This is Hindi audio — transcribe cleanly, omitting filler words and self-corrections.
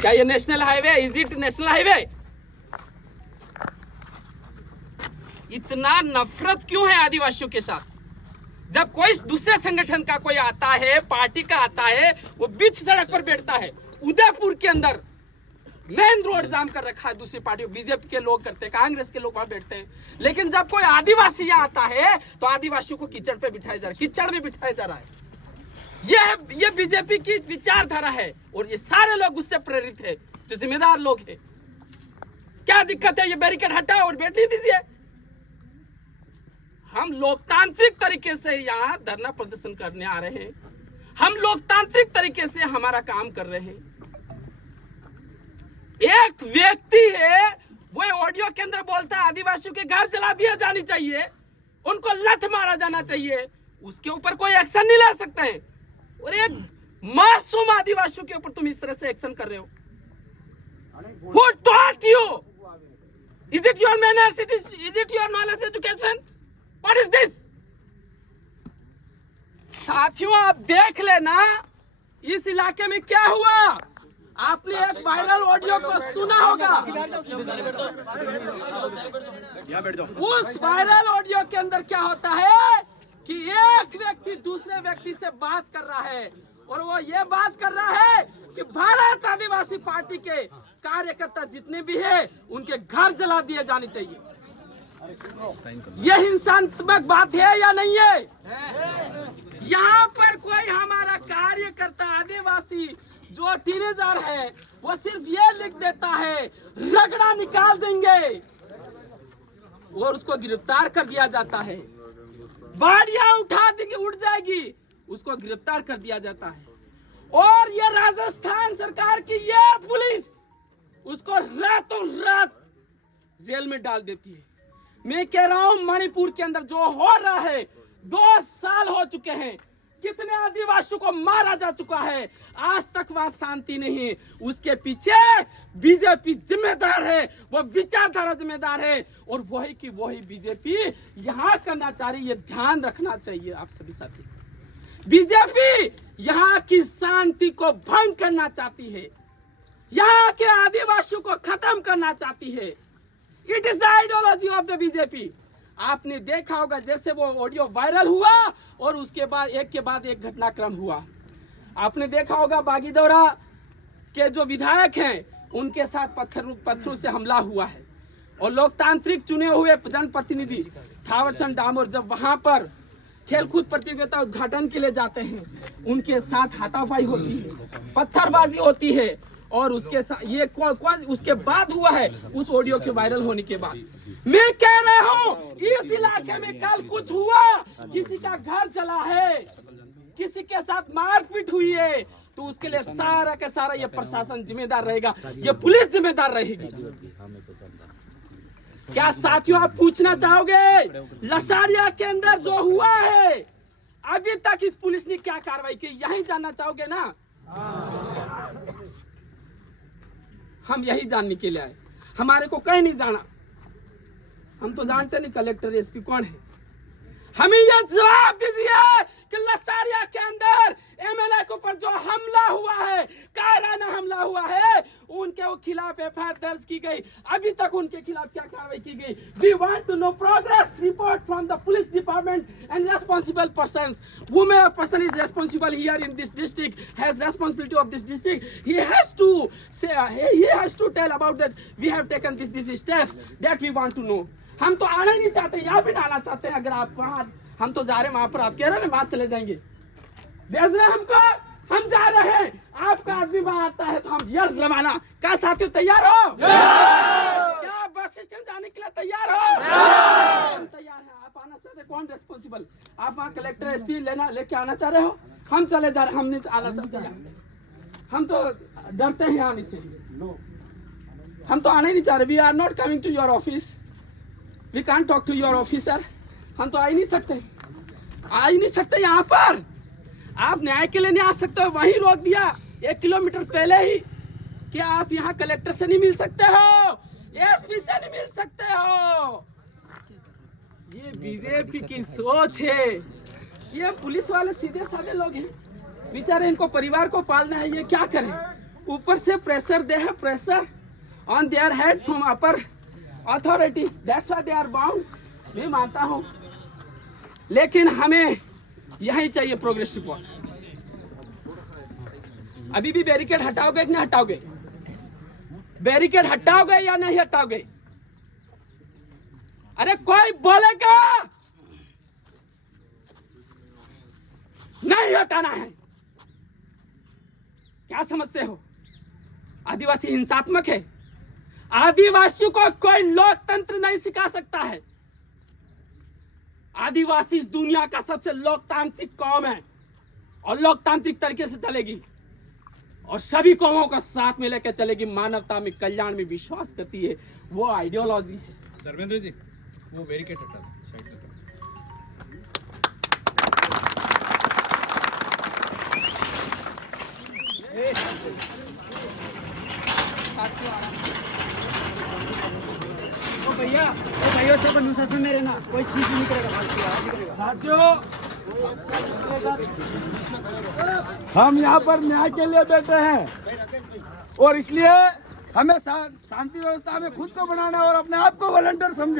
क्या ये national highway? Is it national highway? इतना नफरत क्यों है आदिवासियों के साथ? जब कोई दूसरे संगठन का कोई आता है, पार्टी का आता है, वो बीच सड़क पर बैठता है। उदयपुर के अंदर मेन रोड जाम कर रखा है दूसरी पार्टी, बीजेपी के लोग करते हैं, कांग्रेस के लोग वहां बैठते हैं। लेकिन जब कोई आदिवासी यहाँ आता है तो आदिवासियों को कीचड़ पे बिठाया जा रहा है, कीचड़ में बिठाया जा रहा है। ये बीजेपी की विचारधारा है और ये सारे लोग उससे प्रेरित है, जो जिम्मेदार लोग हैं। क्या दिक्कत है? ये बैरिकेड हटाओ और बैठने दीजिए। हम लोकतांत्रिक तरीके से यहाँ धरना प्रदर्शन करने आ रहे हैं, हम लोकतांत्रिक तरीके से हमारा काम कर रहे हैं। एक व्यक्ति है, वो ऑडियो के अंदर बोलता है आदिवासियों के घर जला दिया जानी चाहिए, उनको लठ मारा जाना चाहिए, उसके ऊपर कोई एक्शन नहीं ले सकते हैं। और एक मासूम आदिवासियों के ऊपर तुम इस तरह से एक्शन कर रहे हो। Who taught you? Is it your manners? Is it your knowledge education? What is this? साथियों, आप देख लेना इस इलाके में क्या हुआ। आपने एक वायरल ऑडियो को सुना होगा। उस वायरल ऑडियो के अंदर क्या होता है कि एक व्यक्ति दूसरे व्यक्ति से बात कर रहा है और वो ये बात कर रहा है कि भारत आदिवासी पार्टी के कार्यकर्ता जितने भी हैं उनके घर जला दिए जाने चाहिए। ये हिंसात्मक बात है या नहीं है? यहाँ पर कोई हमारा कार्यकर्ता आदिवासी जो टीनेजर है वो सिर्फ ये लिख देता है रगड़ा निकाल देंगे और उसको गिरफ्तार कर दिया जाता है। बाड़ियां उठा देंगे, उठ जाएगी, उसको गिरफ्तार कर दिया जाता है। और ये राजस्थान सरकार की ये पुलिस उसको रातों रात जेल में डाल देती है। मैं कह रहा हूं मणिपुर के अंदर जो हो रहा है, 2 साल हो चुके हैं, कितने आदिवासियों को मारा जा चुका है, आज तक वहां शांति नहीं। उसके पीछे बीजेपी जिम्मेदार है, वो विचारधारा जिम्मेदार है और वही की वही बीजेपी यहाँ करना चाह रही है। ध्यान रखना चाहिए आप सभी साथी। बीजेपी यहाँ की शांति को भंग करना चाहती है, यहाँ के आदिवासियों को खत्म करना चाहती है। It is the ideology of the BJP. आपने देखा होगा जैसे वो ऑडियो वायरल हुआ और उसके बाद एक के बाद एक घटनाक्रम हुआ। आपने देखा होगा बागीदौरा के जो विधायक हैं उनके साथ पत्थरों से हमला हुआ है और लोकतांत्रिक चुने हुए जनप्रतिनिधि थावरचंद डामोर जब वहां पर खेलकूद प्रतियोगिता उद्घाटन के लिए जाते हैं उनके साथ हाथापाई होती है, पत्थरबाजी होती है और उसके साथ ये उसके बाद हुआ है, उस ऑडियो के वायरल होने के बाद। मैं कह रहा हूँ इस इलाके में कल कुछ हुआ, किसी का घर जला है, किसी के साथ मारपीट हुई है, तो उसके लिए सारा का सारा ये प्रशासन जिम्मेदार रहेगा, ये पुलिस जिम्मेदार रहेगी। क्या साथियों आप पूछना चाहोगे लसारिया के अंदर जो हुआ है अभी तक इस पुलिस ने क्या कार्रवाई की, यही जानना चाहोगे ना? हम यही जानने के लिए आए, हमारे को कहीं नहीं जाना। हम तो जानते नहीं कलेक्टर एसपी कौन है। हमें यह जवाब दीजिए कि लसारिया के अंदर एमएलए के ऊपर जो हमला हुआ है, कायराना हमला हुआ है, उनके खिलाफ एफआईआर दर्ज की गई, अभी तक उनके खिलाफ क्या कार्रवाई की गई? We want to know progress report from the police department and responsible persons. Whomever person is responsible here in this district has responsibility of this district. He has to say, he has to tell about that. We have taken these steps that we want to know. हम तो आना ही नहीं चाहते, यहाँ भी आना चाहते हैं। अगर आप वहाँ, हम तो जा रहे हैं वहां पर, आप कह रहे हैं वहां चले जाएंगे, भेज रहे हमको, हम जा रहे हैं। आपका आदमी वहां आता है तो हम यस रवाना। क्या साथियों तैयार हो? क्या बस स्टैंड जाने के लिए तैयार हो? हम तैयार हैं। आप आना चाहते, कौन रेस्पॉन्सिबल? आप वहाँ कलेक्टर एसपी लेके आना चाह रहे हो? हम चले जा रहे, हम नहीं आना चाहते। हम तो डरते हैं आने से, हम तो आने नहीं चाह रहे। We are not coming to your office, we can't talk to your officer. हम तो आ ही नहीं सकते, यहाँ पर आप न्याय के लिए नहीं आ सकते हो। वहीं रोक दिया 1 किलोमीटर पहले ही कि आप यहाँ कलेक्टर से नहीं मिल सकते हो, एसपी से नहीं मिल सकते हो। ये बीजेपी की सोच है। ये पुलिस वाले सीधे साधे लोग हैं बेचारे, इनको परिवार को पालना है, ये क्या करें? ऊपर से प्रेशर दे है, pressure on their head from upper authority, that's why they are bound. मैं मानता हूं, लेकिन हमें यही चाहिए प्रोग्रेस रिपोर्ट। अभी भी बैरिकेड हटाओगे कि नहीं हटाओगे? बैरिकेड हटाओगे या नहीं हटाओगे? अरे कोई बोलेगा नहीं हटाना है। क्या समझते हो? आदिवासी हिंसात्मक है? आदिवासियों को कोई लोकतंत्र नहीं सिखा सकता है। आदिवासी इस दुनिया का सबसे लोकतांत्रिक कौम है और लोकतांत्रिक तरीके से चलेगी और सभी कौमों को साथ में लेकर चलेगी। मानवता में, कल्याण में विश्वास करती है, वो आइडियोलॉजी है। धर्मेंद्र जी, वो बैरिकेड हटा दो, साइड में। भैया सब अनुशासन में रहना, कोई चीज नहीं करेगा। साथियों, हम यहाँ पर न्याय के लिए बैठे हैं और इसलिए हमें शांति व्यवस्था में खुद को बनाना और अपने आप को वॉलंटियर समझे।